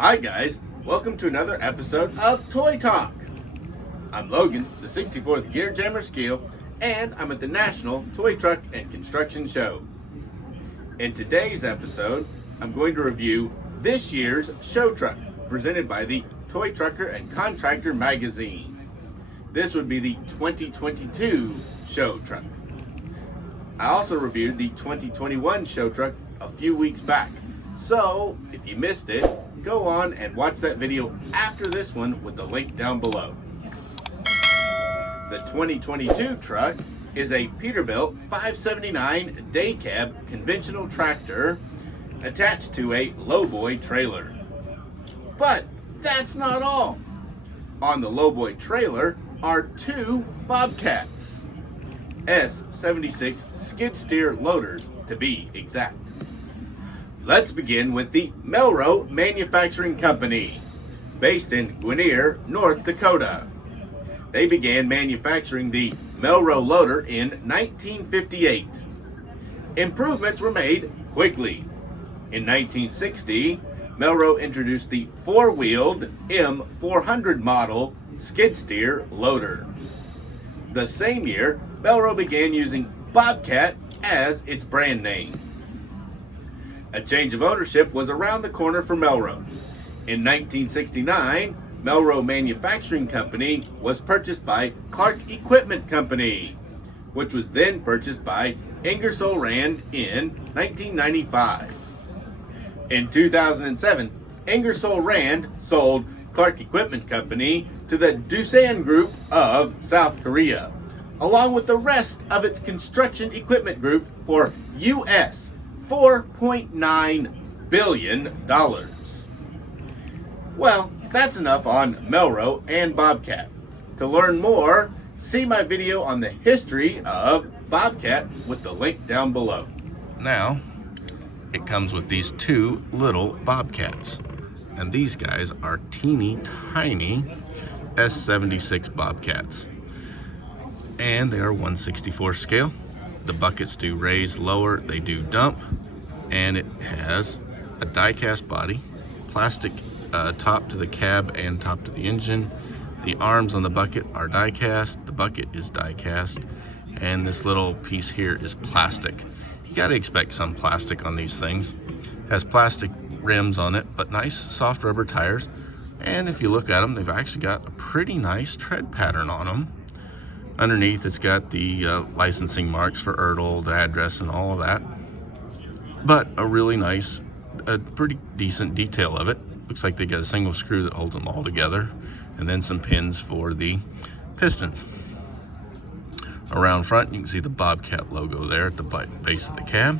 Hi guys, welcome to another episode of Toy Talk. I'm Logan, the 64th Gear Jammer Skeele, and I'm at the National Toy Truck and Construction Show. In today's episode, I'm going to review this year's show truck, presented by the Toy Trucker and Contractor magazine. This would be the 2022 show truck. I also reviewed the 2021 show truck a few weeks back. So, if you missed it, go on and watch that video after this one with the link down below. The 2022 truck is a Peterbilt 579 day cab conventional tractor attached to a Lowboy trailer. But that's not all. On the Lowboy trailer are two Bobcats S76 skid steer loaders, to be exact. Let's begin with the Melro Manufacturing Company, based in Gwinnett, North Dakota. They began manufacturing the Melro loader in 1958. Improvements were made quickly. In 1960, Melro introduced the four-wheeled M400 model skid steer loader. The same year, Melro began using Bobcat as its brand name. A change of ownership was around the corner for Melro. In 1969, Melro Manufacturing Company was purchased by Clark Equipment Company, which was then purchased by Ingersoll Rand in 1995. In 2007, Ingersoll Rand sold Clark Equipment Company to the Doosan Group of South Korea, along with the rest of its construction equipment group for US $4.9 billion. Well, that's enough on Melro and Bobcat. To learn more, see my video on the history of Bobcat with the link down below. Now, it comes with these two little Bobcats. And these guys are teeny tiny S76 Bobcats. And they are 1/64 scale. The buckets do raise lower, they do dump, and it has a die-cast body, plastic top to the cab and top to the engine. The arms on the bucket are die-cast, the bucket is die-cast, and this little piece here is plastic. You gotta expect some plastic on these things. It has plastic rims on it, but nice soft rubber tires, and if you look at them, they've actually got a pretty nice tread pattern on them. Underneath, it's got the licensing marks for Erdl, the address, and all of that. But a really nice, pretty decent detail of it. Looks like they got a single screw that holds them all together, and then some pins for the pistons. Around front, you can see the Bobcat logo there at the base of the cab.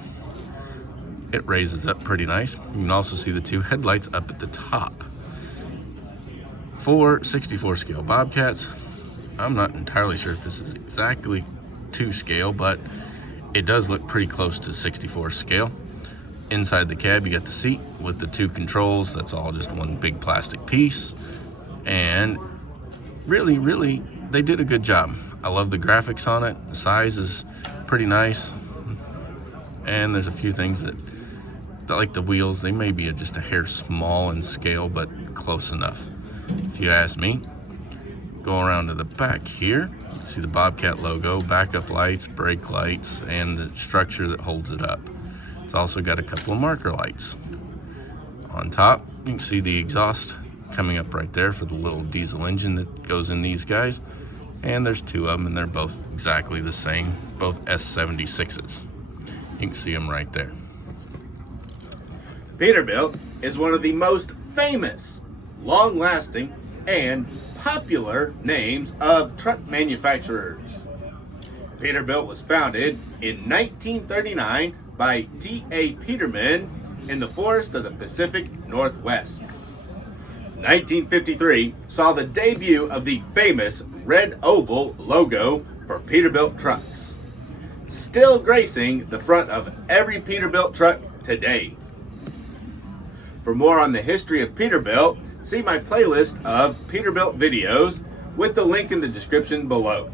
It raises up pretty nice. You can also see the two headlights up at the top. For 64 scale Bobcats, I'm not entirely sure if this is exactly to scale, but it does look pretty close to 64 scale. Inside the cab, you got the seat with the two controls. That's all just one big plastic piece. And really, they did a good job. I love the graphics on it. The size is pretty nice. And there's a few things that like the wheels, they may be just a hair small in scale, but close enough, if you ask me. Go around to the back here, see the Bobcat logo, backup lights, brake lights, and the structure that holds it up. It's also got a couple of marker lights. On top, you can see the exhaust coming up right there for the little diesel engine that goes in these guys. And there's two of them, and they're both exactly the same, both S76s. You can see them right there. Peterbilt is one of the most famous, long-lasting, and popular names of truck manufacturers. Peterbilt was founded in 1939 by T.A. Peterman in the forest of the Pacific Northwest. 1953 saw the debut of the famous red oval logo for Peterbilt trucks, still gracing the front of every Peterbilt truck today. For more on the history of Peterbilt, see my playlist of Peterbilt videos with the link in the description below.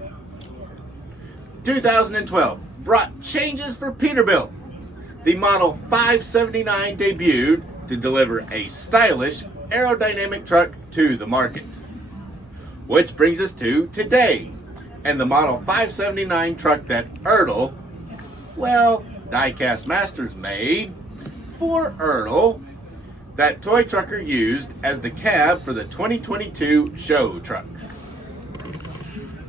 2012 brought changes for Peterbilt. The Model 579 debuted to deliver a stylish aerodynamic truck to the market. Which brings us to today, and the Model 579 truck that Ertl, well, Diecast Masters made for Ertl, that toy trucker used as the cab for the 2022 show truck.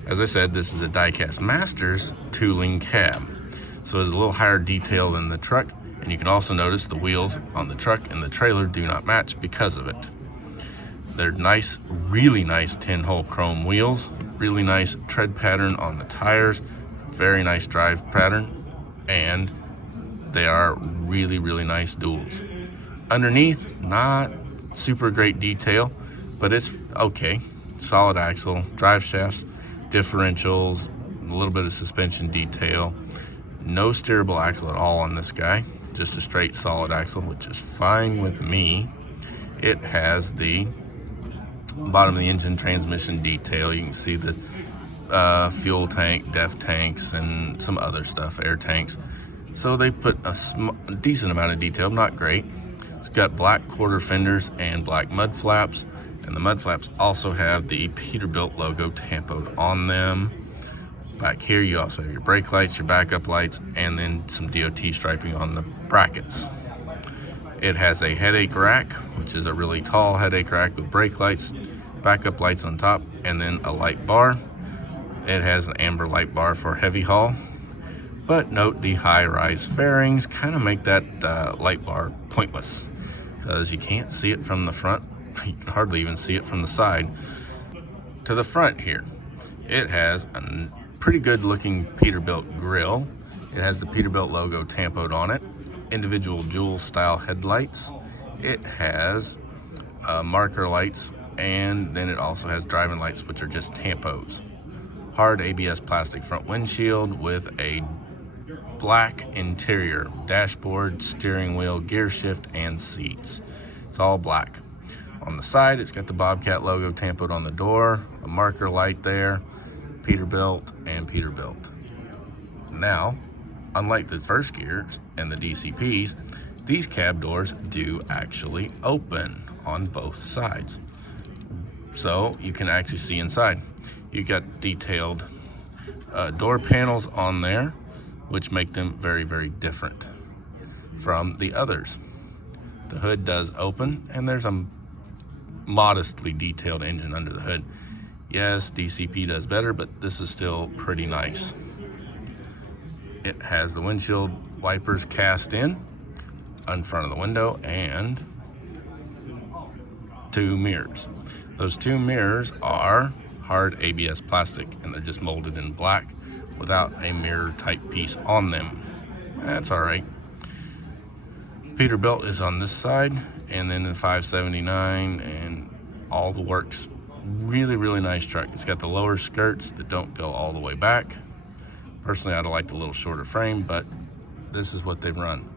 As I said, this is a Diecast Masters tooling cab, so it's a little higher detail than the truck, and you can also notice the wheels on the truck and the trailer do not match because of it. They're nice, really nice 10-hole chrome wheels, really nice tread pattern on the tires, very nice drive pattern, and they are really, really nice duals. Underneath, not super great detail, but it's okay. Solid axle, drive shafts, differentials, a little bit of suspension detail. No steerable axle at all on this guy, just a straight solid axle, which is fine with me. It has the bottom of the engine transmission detail. You can see the fuel tank, def tanks, and some other stuff, air tanks. So they put a decent amount of detail, not great. It's got black quarter fenders and black mud flaps, and the mud flaps also have the Peterbilt logo tampoed on them. Back here you also have your brake lights, your backup lights, and then some DOT striping on the brackets. It has a headache rack, which is a really tall headache rack with brake lights, backup lights on top, and then a light bar. It has an amber light bar for heavy haul. But note the high-rise fairings kind of make that light bar pointless because you can't see it from the front. You can hardly even see it from the side. To the front here, it has a pretty good looking Peterbilt grille. It has the Peterbilt logo tampoed on it. Individual jewel style headlights. It has marker lights, and then it also has driving lights, which are just tampos. Hard ABS plastic front windshield with a black interior, dashboard, steering wheel, gear shift, and seats. It's all black. On the side, it's got the Bobcat logo tampoed on the door, a marker light there, Peterbilt, and Peterbilt. Now, unlike the first gears and the DCPs, these cab doors do actually open on both sides. So you can actually see inside. You got detailed door panels on there, which make them very, very different from the others. The hood does open, and there's a modestly detailed engine under the hood. Yes, DCP does better, but this is still pretty nice. It has the windshield wipers cast in front of the window and two mirrors. Those two mirrors are hard ABS plastic, and they're just molded in black without a mirror type piece on them. That's all right. Peterbilt is on this side, and then the 579 and all the works. Really, really nice truck. It's got the lower skirts that don't go all the way back. Personally, I'd like the little shorter frame, but this is what they've run.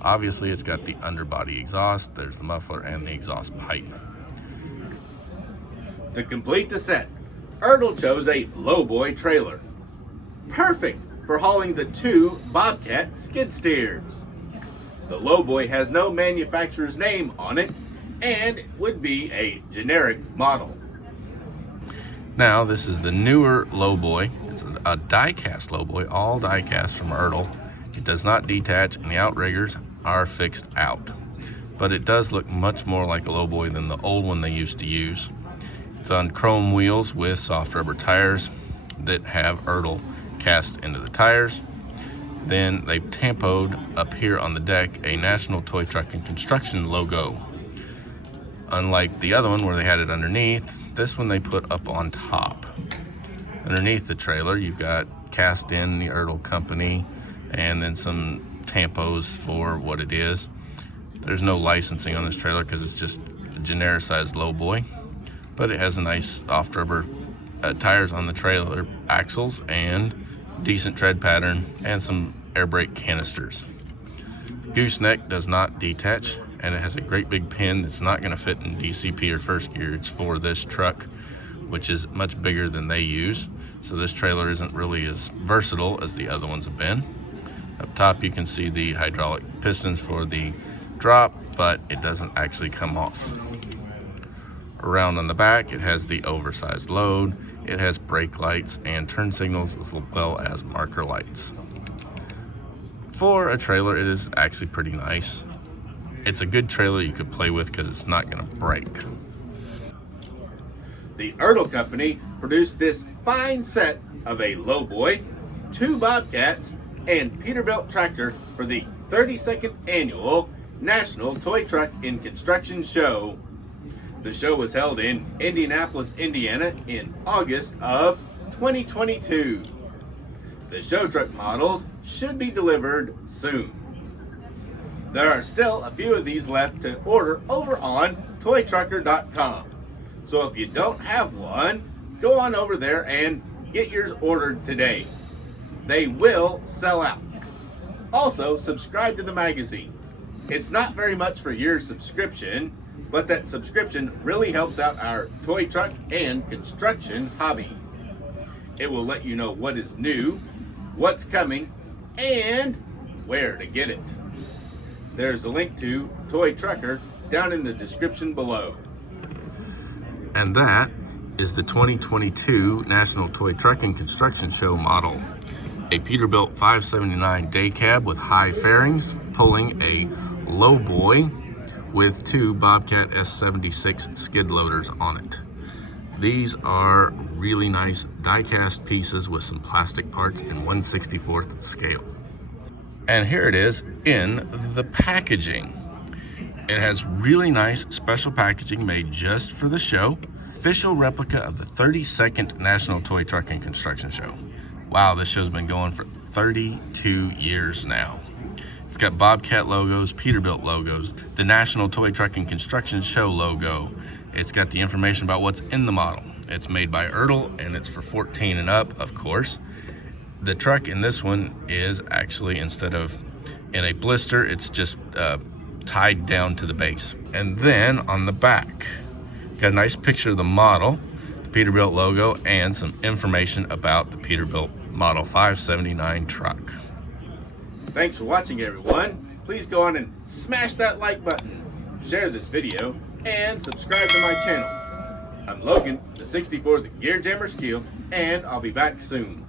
Obviously, it's got the underbody exhaust. There's the muffler and the exhaust pipe. To complete the set, Ertl chose a Lowboy trailer. Perfect for hauling the two Bobcat skid steers. The Lowboy has no manufacturer's name on it and would be a generic model. Now, this is the newer Lowboy. It's a die-cast Lowboy, all die-cast from Ertl. It does not detach, and the outriggers are fixed out. But it does look much more like a Lowboy than the old one they used to use. It's on chrome wheels with soft rubber tires that have Ertl cast into the tires. Then they've tampoed up here on the deck a National Toy Truck and Construction logo. Unlike the other one where they had it underneath, this one they put up on top. Underneath the trailer, you've got cast in the Ertl company and then some tampos for what it is. There's no licensing on this trailer because it's just a genericized Lowboy, but it has a nice soft rubber tires on the trailer, axles, and decent tread pattern, and some air brake canisters. Gooseneck does not detach, and it has a great big pin that's not going to fit in DCP or first gear. It's for this truck, which is much bigger than they use. So this trailer isn't really as versatile as the other ones have been. Up top you can see the hydraulic pistons for the drop, but it doesn't actually come off. Around on the back, it has the oversized load. It has brake lights and turn signals as well as marker lights. For a trailer, it is actually pretty nice. It's a good trailer you could play with because it's not going to break. The Ertl Company produced this fine set of a Lowboy, 2 Bobcats, and Peterbilt tractor for the 32nd Annual National Toy Truck in Construction Show. The show was held in Indianapolis, Indiana in August of 2022. The show truck models should be delivered soon. There are still a few of these left to order over on toytrucker.com. So if you don't have one, go on over there and get yours ordered today. They will sell out. Also, subscribe to the magazine. It's not very much for your subscription, but that subscription really helps out our toy truck and construction hobby. It will let you know what is new, what's coming, and where to get it. There's a link to Toy Trucker down in the description below. And that is the 2022 National Toy Truck and Construction Show model. A Peterbilt 579 day cab with high fairings, pulling a Lowboy with 2 Bobcat S76 skid loaders on it. These are really nice die-cast pieces with some plastic parts in 1/64th scale. And here it is in the packaging. It has really nice special packaging made just for the show. Official replica of the 32nd National Toy Truck and Construction Show. Wow, this show's been going for 32 years now. It's got Bobcat logos, Peterbilt logos, the National Toy Truck and Construction Show logo. It's got the information about what's in the model. It's made by Ertl and it's for 14 and up, of course. The truck in this one is actually, instead of in a blister, it's just tied down to the base. And then on the back, got a nice picture of the model, the Peterbilt logo, and some information about the Peterbilt Model 579 truck. Thanks for watching, everyone. Please go on and smash that like button, share this video, and subscribe to my channel. I'm Logan, the 64th Gear Jammer Skeele, and I'll be back soon.